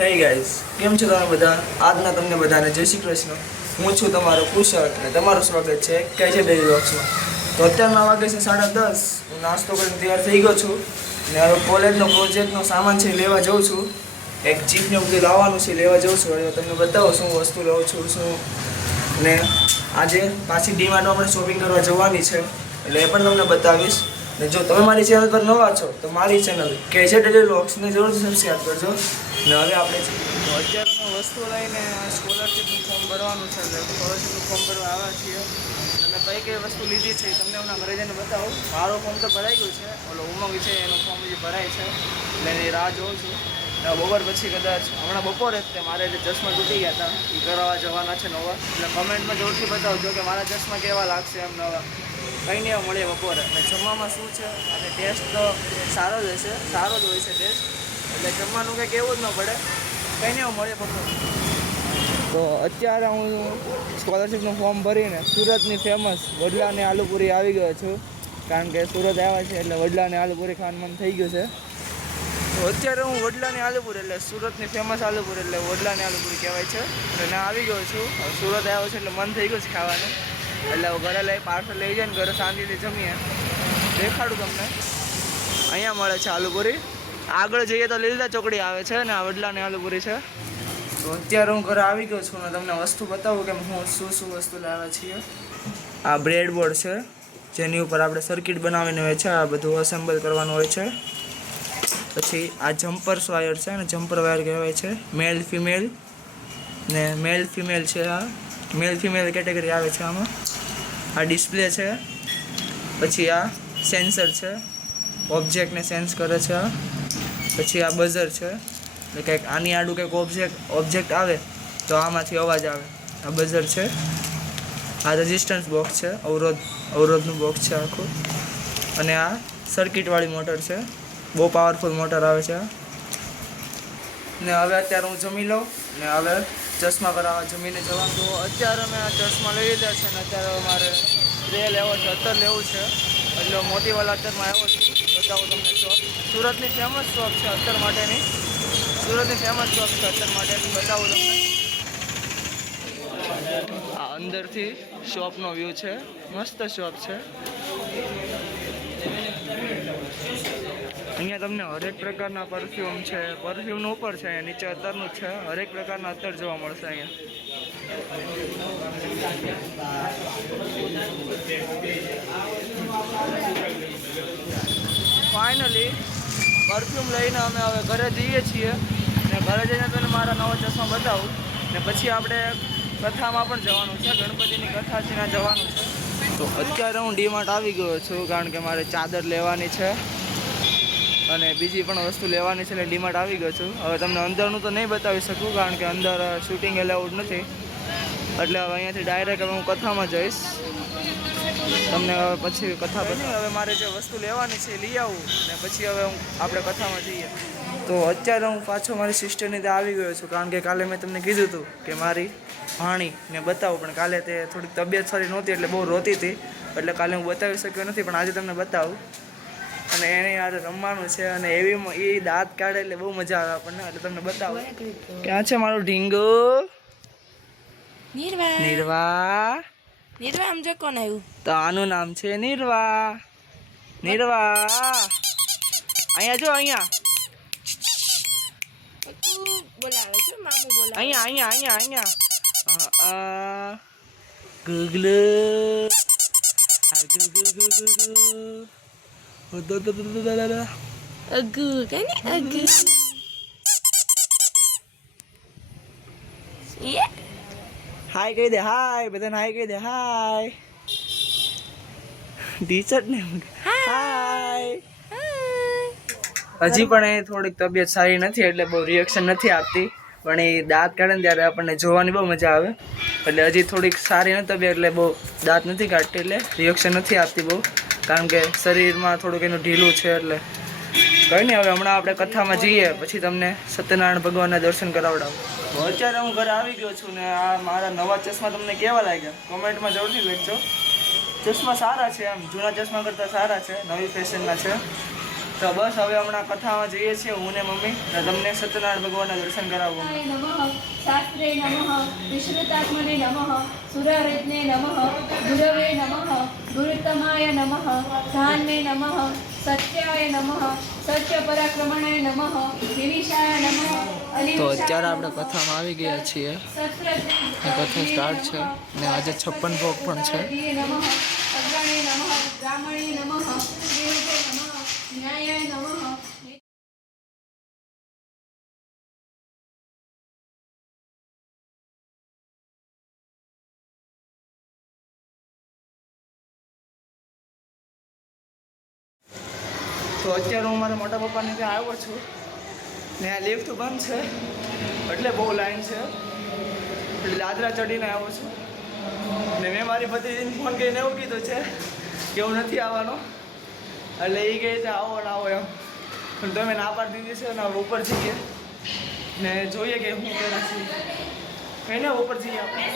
હે ગાઈસ, કેમ છો તમે બધા? આજના તમને બધાને જય શ્રી કૃષ્ણ. હું છું તમારો કુશળ અને તમારું સ્વાગત છે કે છે ડેલી વ્લોગ્સમાં. તો અત્યારના વાગે છે 10:30. હું નાસ્તો કરીને તૈયાર થઈ ગયો છું અને હવે કોલેજનો પ્રોજેક્ટનો સામાન છે લેવા જાઉં છું. એક ચીપને બધું લાવવાનું છે, લેવા જાઉં છું. હવે તમને બતાવો શું વસ્તુ લઉં છું શું. ને આજે પાછી ડીમાર્ટમાં આપણે શોપિંગ કરવા જવાની છે એટલે એ પણ તમને બતાવીશ. ને જો તમે મારી ચેનલ પર નવા છો તો મારી ચેનલ કે છે ડેલી વ્લોગ્સને જરૂરથી સબસ્ક્રાઈબ કરજો. ને હવે આપણે અત્યારમાં વસ્તુ લઈને સ્કોલરશીપનું ફોર્મ ભરવાનું છે એટલે સ્કોલરશીપનું ફોર્મ ભરવા આવ્યા છીએ. અને મેં કઈ વસ્તુ લીધી છે તમને હમણાં ઘરે જઈને બતાવું. મારું ફોર્મ તો ભરાઈ ગયું છે, ઓલો ઉમંગ છે એનું ફોર્મ જે ભરાય છે એટલે એની રાહ જોઉં છું. ને બપોર પછી કદાચ હમણાં બપોરે જ તે મારે જે ચશ્મા તૂટી ગયા હતા એ કરાવવા જવાના છે નવા. એટલે કમેન્ટમાં જરૂરથી બતાવજો કે મારા ચશ્મા કેવા લાગશે એમ નવા. કંઈ નહીં મળે બપોરે. અને જમવામાં શું છે અને ટેસ્ટ તો સારો જ હશે, સારો જ હોય છે ટેસ્ટ. એટલે જમવાનું કંઈક એવું જ ન પડે, કંઈ નહીં મળે બપોરે. તો અત્યારે હું સ્કોલરશીપનું ફોર્મ ભરીને સુરતની ફેમસ વડલાની આલુપુરી આવી ગયો છું. કારણ કે સુરત આવ્યા છે એટલે વડલાની આલુપુરી ખાવાનું મન થઈ ગયું છે. તો અત્યારે હું વડલાની આલુપુરી એટલે સુરતની ફેમસ આલુપુરી એટલે વડલાની આલુપુરી કહેવાય છે. એટલે ના આવી ગયો છું. હવે સુરત આવ્યો છે એટલે મન થઈ ગયું છે ખાવાનું. એટલે ઘરે લઈ પાર્સલ લઈ જાય ને ઘરે શાંતિથી જમીએ. દેખાડું તમને. અહીંયા મળે છે આલુપુરી. આગળ જઈએ તો લીલા ચોકડી આવે છે ને આ વડલાની આલુપુરી છે. તો અત્યારે હું ઘરે આવી ગયો છું ને તમને વસ્તુ બતાવું કે હું શું વસ્તુ લાવ્યા છીએ. આ બ્રેડ બોર્ડ છે જેની ઉપર આપણે સર્કિટ બનાવીને હોય છે, આ બધું અસેમ્બલ કરવાનું હોય છે. પછી આ જમ્પર્સ વાયર છે ને જમ્પર વાયર કહેવાય છે. મેલ ફિમેલ ને મેલ ફિમેલ છે. આ મેલ ફિમેલ કેટેગરી આવે છે આમાં. આ ડિસ્પ્લે છે. પછી આ સેન્સર છે, ઓબ્જેક્ટને સેન્સ કરે છે. આ પછી આ બઝર છે એટલે કંઈક આની આડું કંઈક ઓબ્જેક્ટ આવે તો આમાંથી અવાજ આવે. આ બઝર છે. આ રેઝિસ્ટન્સ બોક્સ છે, અવરોધનું બોક્સ છે આખું. અને આ સર્કિટવાળી મોટર છે, બહુ પાવરફુલ મોટર આવે છે. ને હવે અત્યારે હું જમી લઉં ને હવે ચશ્મા કરાવવા જમીને જવાનું. તો અત્યારે મેં આ ચશ્મા લઈ લીધા છે ને અત્યારે મારે સ્પ્રે લેવો છે, અત્તર લેવું છે. એટલે મોતીવાલા અત્તરમાં આવ્યો છું. બતાવું તમને શોપ. સુરતની ફેમસ શોપ છે અત્તર માટેની. સુરતની ફેમસ શોપ છે અત્તર માટેની. બતાવું તમને. આ અંદરથી શોપનો વ્યૂ છે, મસ્ત શોપ છે. અહીંયા તમને હરેક પ્રકારના પરફ્યુમ છે, પરફ્યુમનું ઉપર છે, અહીંયા નીચે અત્તરનું જ છે. હરેક પ્રકારના અત્તર જોવા મળશે અહીંયા. ફાઇનલી પરફ્યુમ લઈને અમે હવે ઘરે જઈએ છીએ ને ઘરે જઈને તને મારા નવા ચશ્મા બતાવું ને પછી આપણે કથામાં પણ જવાનું છે. ગણપતિની કથા છે ત્યાં જવાનું છે. તો અત્યારે હું ડીમાર્ટ આવી ગયો છું કારણ કે મારે ચાદર લેવાની છે અને બીજી પણ વસ્તુ લેવાની છે એટલે ડીમાર્ટ આવી ગયો છું. હવે તમને અંદરનું તો નહીં બતાવી શકું કારણ કે અંદર શૂટિંગ એલાઉડ નથી. એટલે હવે અહીંયાથી ડાયરેક્ટ હવે હું કથામાં જઈશ. તમને હવે પછી કથા પછી હવે મારે જે વસ્તુ લેવાની છે એ લઈ આવું ને પછી હવે આપણે કથામાં જઈએ. તો અત્યારે હું પાછો મારી સિસ્ટરની ત્યાં આવી ગયો છું કારણ કે કાલે મેં તમને કીધું હતું કે મારી ભાણીને બતાવું, પણ કાલે તે થોડીક તબિયત સારી નહોતી એટલે બહુ રોતી હતી એટલે કાલે હું બતાવી શક્યો નથી. પણ આજે તમને બતાવું. અને એને યાર રમવાનું છે અને એવી એ દાંત કાઢે એટલે બહુ મજા આવે આપણને. એટલે તમને બતાવું. ક્યાં છે મારું ઢીંગો? નિર્વા નિર્વા. નિર્વા આમ જો કોણ આવ્યું? તો આનું નામ છે નિર્વા. નિર્વા અહીંયા જો, અહીંયા બોલાવે છે મામુ બોલાવે. અહીંયા ગૂગલ અગુ કને અગુ યે હાય કહી દે. હાય બધાને હાય કહી દે. હાય ટીચર ને હાય. હજી પણ એ થોડીક તબિયત સારી નથી એટલે બહુ રિએક્શન નથી આપતી. પણ એ દાંત કાઢે ને ત્યારે આપણને જોવાની બહુ મજા આવે. એટલે હજી થોડીક સારી નથી તબિયત એટલે બહુ દાંત નથી કાઢતી એટલે રિએક્શન નથી આપતી બહુ. કારણ કે શરીરમાં થોડુંક એનું ઢીલું છે એટલે કંઈ નહીં. હવે હમણાં આપણે કથામાં જઈએ પછી તમને સત્યનારાયણ ભગવાનના દર્શન કરાવડાવું. તો અત્યારે હું ઘરે આવી ગયો છું ને આ મારા નવા ચશ્મા તમને કેવા લાગ્યા કોમેન્ટમાં જરૂરથી લખજો. ચશ્મા સારા છે, આમ જૂના ચશ્મા કરતાં સારા છે, નવી ફેશનના છે. તો બસ હવે હમણાં કથામાં જઈએ છીએ હું ને મમ્મી ને તમને સત્યનારાયણ ભગવાનના દર્શન કરાવવું. નમઃ શાસ્ત્રે નમઃ વિશ્રુતાત્મને નમઃ સુરરત્ને નમઃ ગુરવે નમઃ ગુરુત્તમાય નમઃ ધાન્મે નમઃ સત્યાય નમઃ સત્ય પરાક્રમણે નમઃ વિનિશાય નમઃ તો અત્યારે આપણે કથામાં આવી ગયા છીએ. કથા સ્ટાર્ટ છે ને આજે 56 ભોગ પણ છે. નમઃ અગ્રણે નમઃ બ્રાહ્મણે નમઃ દેવતે નમઃ ન્યાયાય નમઃ. તો અત્યારે હું મારા મોટા પપ્પાને ત્યાં આવ્યો છું ને આ લિફ્ટ બંધ છે એટલે બહુ લાઈન છે એટલે દાદરા ચડીને આવ્યો છું ને મેં મારી ભત્રીજીને ફોન કરીને એવું કીધું છે કે હું નથી આવવાનો એટલે એ કહે છે આવો ને આવો એમ પણ તમે ના પાડી દીધી છે ને હવે ઉપર જઈએ ને જોઈએ કે હું કરે છે કહીને ઉપર જઈએ આપણે.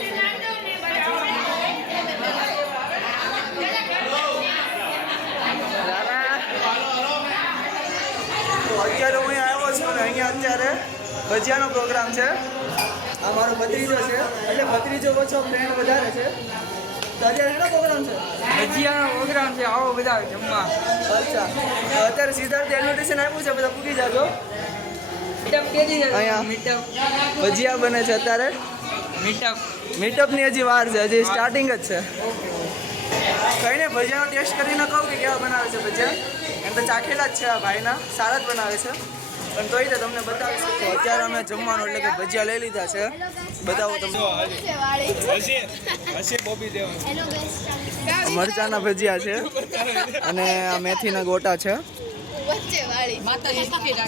તો અત્યારે હું અહીંયા આવ્યો છું ને અહીંયા અત્યારે ભજીયાનો પ્રોગ્રામ છે. આ મારો ભત્રીજો છે એટલે ભત્રીજો ઓછો ફ્રેન્ડ વધારે છે. તો અત્યારે એનો પ્રોગ્રામ છે ભજીયાનો પ્રોગ્રામ છે, આવો બધા જમવા. અચ્છા તો અત્યારે સિદ્ધાર્થ ઇન્વિટેશન આપ્યું છે, બધા પૂકી જાજો. મીટઅપ કેદી છે? અહીંયા. મીટઅપ ભજીયા બને છે અત્યારે. મીટઅપ મીટઅપની હજી વાર છે, હજી સ્ટાર્ટિંગ જ છે. કહીને ભજીયાનો ટેસ્ટ કરીને કહું કે કેવા બનાવે છે ભજીયા. એમ તો ચાખેલા જ છે આ ભાઈના, સારા જ બનાવે છે પણ તોય તો તમને બતાવીશ. તો અત્યારે અમે જમવાનું એટલે કે ભજીયા લઈ લીધા છે, બતાવો તમને. મરચાના ભજીયા છે અને આ મેથીના ગોટા છે.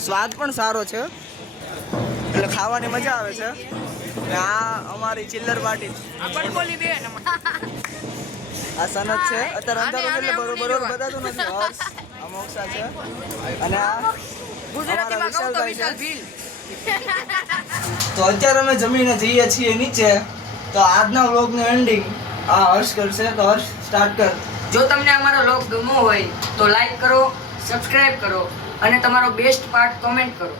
સ્વાદ પણ સારો છે એટલે ખાવાની મજા આવે છે. ને આ અમારી ચિલ્લર પાર્ટી, આ સનત છે. અત્યારે અંધારું છે એટલે બરોબર બતાતું નથી. હર્ષ, આ મોક્ષા છે અને આ અમારા વિશાલભાઈ છે. તો અત્યારે અમે જમીને જઈએ છીએ નીચે. તો આજના વ્લોગનું એન્ડિંગ આ હર્ષ કરશે. તો હર્ષ સ્ટાર્ટ કર. જો તમને અમારો વ્લોગ ગમ્યો હોય તો લાઈક કરો, સબસ્ક્રાઇબ કરો અને તમારો બેસ્ટ પાર્ટ કમેન્ટ કરો.